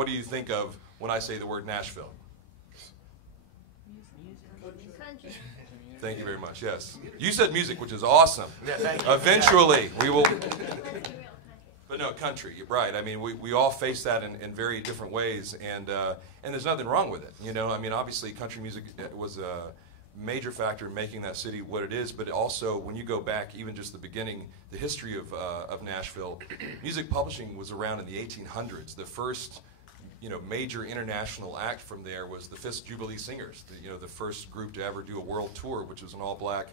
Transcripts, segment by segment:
what do you think of when I say the word Nashville? Country. Thank you very much. Yes, you said music, which is awesome. Yeah, thank you. Eventually, we will. But no, country. You're right. I mean, we all face that in very different ways, and there's nothing wrong with it. You know, I mean, obviously, country music was a major factor in making that city what it is. But also, when you go back, even just the beginning, the history of Nashville, music publishing was around in the 1800s. The first, major international act from there was the Fisk Jubilee Singers, the first group to ever do a world tour, which was an all-black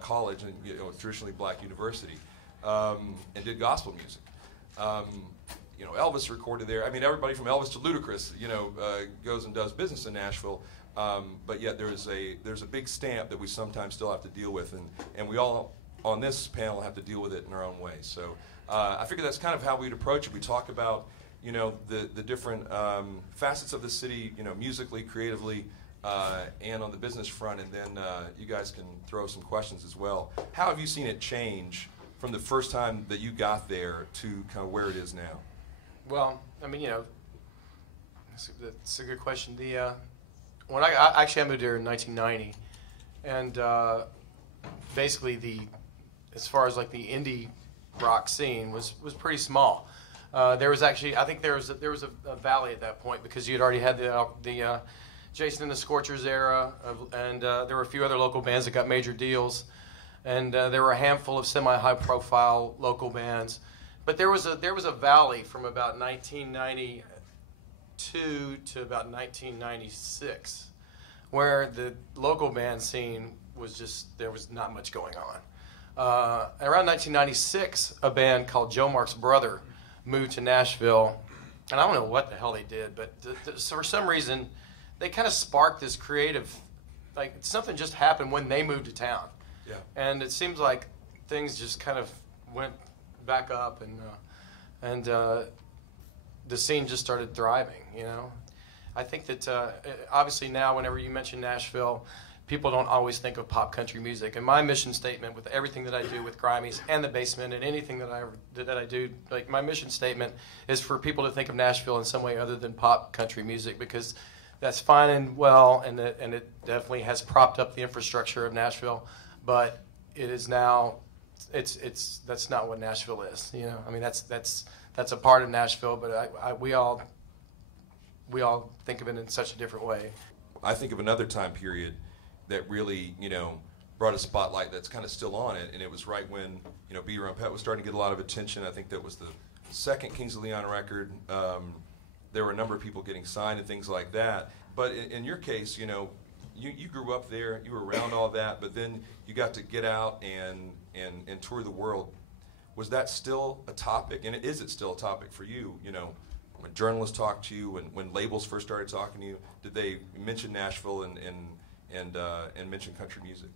college and traditionally black university, and did gospel music. Elvis recorded there. I mean, everybody from Elvis to Ludacris, goes and does business in Nashville. But yet there's a big stamp that we sometimes still have to deal with, and we all on this panel have to deal with it in our own way. So I figure that's kind of how we'd approach it. We talk about the different facets of the city, musically, creatively, and on the business front, and then you guys can throw some questions as well. How have you seen it change from the first time that you got there to kind of where it is now? Well, I mean, that's a good question. When I moved here in 1990, and basically as far as like the indie rock scene was pretty small. There was actually, I think there was a valley at that point, because you had already had the Jason and the Scorchers era, and there were a few other local bands that got major deals. And there were a handful of semi-high-profile local bands, but there was a valley from about 1992 to about 1996, where the local band scene there was not much going on. Around 1996, a band called Joe Mark's Brother moved to Nashville, and I don't know what the hell they did, but for some reason, they kind of sparked this creative, like something just happened when they moved to town. Yeah. And it seems like things just kind of went back up, and the scene just started thriving. I think that obviously now, whenever you mention Nashville, people don't always think of pop country music. And my mission statement with everything that I do with Grimies and the Basement and anything that I do, like my mission statement is for people to think of Nashville in some way other than pop country music, because that's fine and well, and it definitely has propped up the infrastructure of Nashville. But it is now, that's not what Nashville is. I mean, that's a part of Nashville, but we all think of it in such a different way. I think of another time period that really, brought a spotlight that's kind of still on it, and it was right when, Be Your Own Pet was starting to get a lot of attention. I think that was the second Kings of Leon record. There were a number of people getting signed and things like that. But in your case, you grew up there, you were around all that, but then you got to get out and tour the world. Was that still a topic, and is it still a topic for you? When journalists talk to you, when labels first started talking to you, did they mention Nashville and mention country music?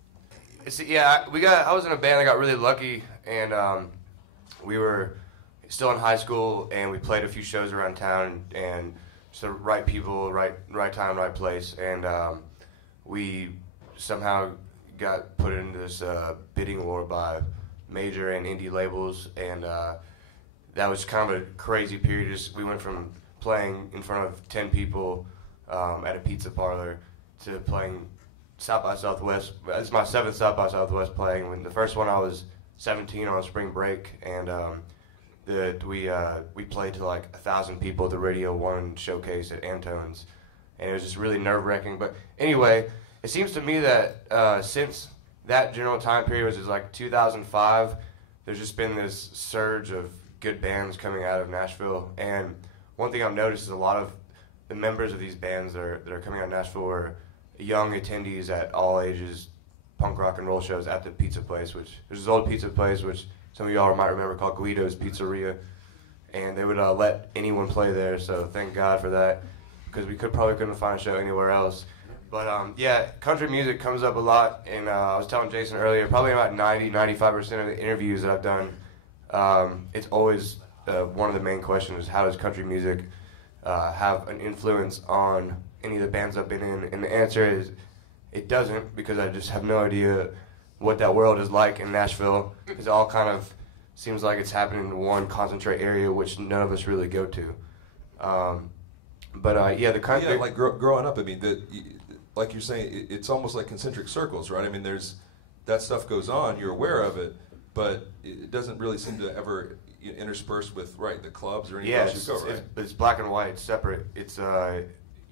Yeah, I was in a band that got really lucky, and we were still in high school, and we played a few shows around town, and just the right people, right time, right place, and we somehow got put into this bidding war by major and indie labels, and that was kind of a crazy period. We went from playing in front of 10 people at a pizza parlor to playing South by Southwest. It's my 7th South by Southwest playing. When the first one I was 17 on spring break, and we played to like 1,000 people at the Radio 1 showcase at Antone's, and it was just really nerve-wracking. But anyway, it seems to me that since that general time period, which is like 2005, there's just been this surge of good bands coming out of Nashville. And one thing I've noticed is a lot of the members of these bands that are coming out of Nashville are young attendees at all ages, punk rock and roll shows at the pizza place, which there's this old pizza place, which some of y'all might remember, called Guido's Pizzeria. And they would let anyone play there, so thank God for that, because we probably couldn't find a show anywhere else. But yeah, country music comes up a lot, and I was telling Jason earlier, probably about 90-95% of the interviews that I've done, it's always one of the main questions is, how does country music have an influence on any of the bands I've been in? And the answer is, it doesn't, because I just have no idea what that world is like in Nashville. It all kind of seems like it's happening in one concentrate area, which none of us really go to. But yeah, the country. Yeah, like growing up, I mean, like you're saying, it's almost like concentric circles, right? I mean, that stuff goes on, you're aware of it, but it doesn't really seem to ever intersperse with the clubs or anywhere else you go, right? It's black and white, separate. It's you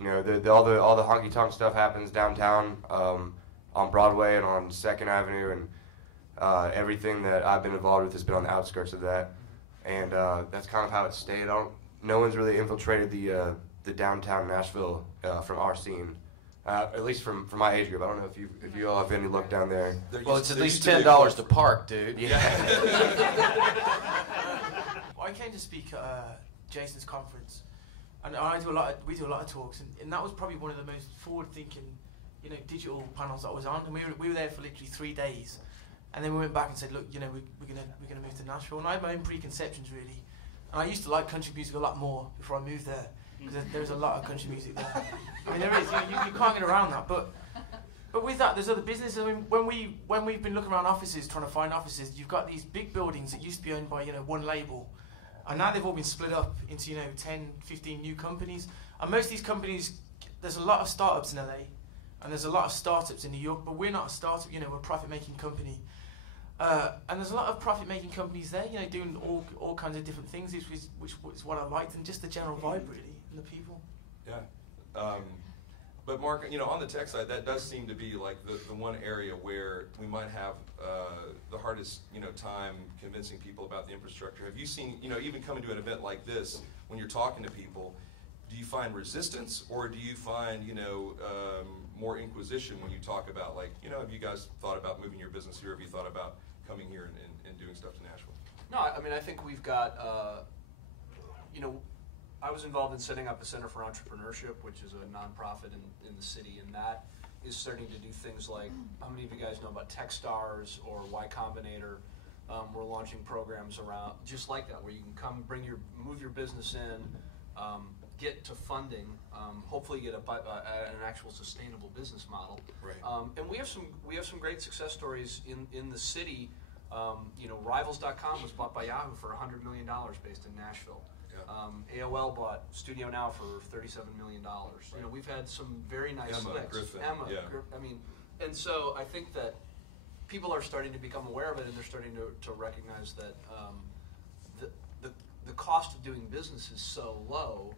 know, all the honky tonk stuff happens downtown, on Broadway and on 2nd Avenue, and everything that I've been involved with has been on the outskirts of that, and that's kind of how it stayed. No one's really infiltrated the downtown Nashville from our scene. At least from my age group. I don't know if you all have any look down there. Well, it's at least $10 to park, dude. Yeah. I came to speak at Jason's conference, and we do a lot of talks, and that was probably one of the most forward-thinking, digital panels that I was on. And we were there for literally 3 days, and then we went back and said, look, we're gonna move to Nashville. And I had my own preconceptions really, and I used to like country music a lot more before I moved there, because there's a lot of country music there. I mean, there is. You can't get around that. But with that, there's other businesses. I mean, when we've been looking around offices, trying to find offices, you've got these big buildings that used to be owned by one label, and now they've all been split up into 10, 15 new companies. And most of these companies, there's a lot of startups in LA, and there's a lot of startups in New York. But we're not a startup. We're a profit-making company. And there's a lot of profit-making companies there, doing all kinds of different things, which is what I liked, and just the general vibe, really, and the people. Yeah. But Mark, on the tech side, that does seem to be like the one area where we might have the hardest, time convincing people about the infrastructure. Have you seen, even coming to an event like this, when you're talking to people, do you find resistance, or do you find, more inquisition when you talk about, have you guys thought about moving your business here? Have you thought about coming here and doing stuff to Nashville? No, I mean, I think we've got, I was involved in setting up a Center for Entrepreneurship, which is a nonprofit in the city, and that is starting to do things like, how many of you guys know about Techstars or Y Combinator? We're launching programs around just like that, where you can come, move your business in, get to funding, hopefully get an actual sustainable business model. Right. And we have some great success stories in the city. Rivals.com was bought by Yahoo for $100 million based in Nashville. Yeah. AOL bought Studio Now for $37 million. Right. We've had some very nice flicks. I mean, and so I think that people are starting to become aware of it, and they're starting to recognize that the cost of doing business is so low,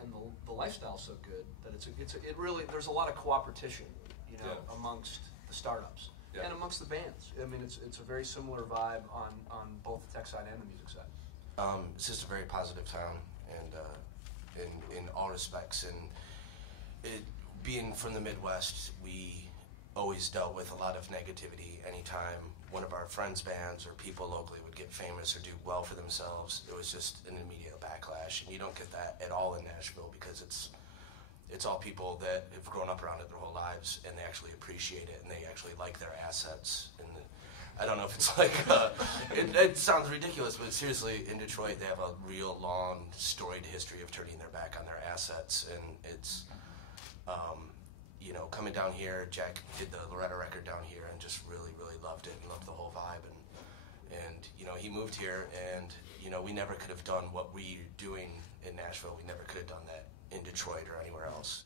and the lifestyle's so good that it really there's a lot of cooperation, amongst the startups and amongst the bands. I mean, it's a very similar vibe on both the tech side and the music side. It's just a very positive town, and in all respects. And being from the Midwest, we always dealt with a lot of negativity. Anytime one of our friends' bands or people locally would get famous or do well for themselves, it was just an immediate backlash. And you don't get that at all in Nashville, because it's all people that have grown up around it their whole lives, and they actually appreciate it, and they actually like their assets. And I don't know if it's like, it sounds ridiculous, but seriously, in Detroit, they have a real long, storied history of turning their back on their assets, and it's, coming down here, Jack did the Loretta record down here and just really, really loved it and loved the whole vibe, and he moved here, and, we never could have done what we're doing in Nashville. We never could have done that in Detroit or anywhere else.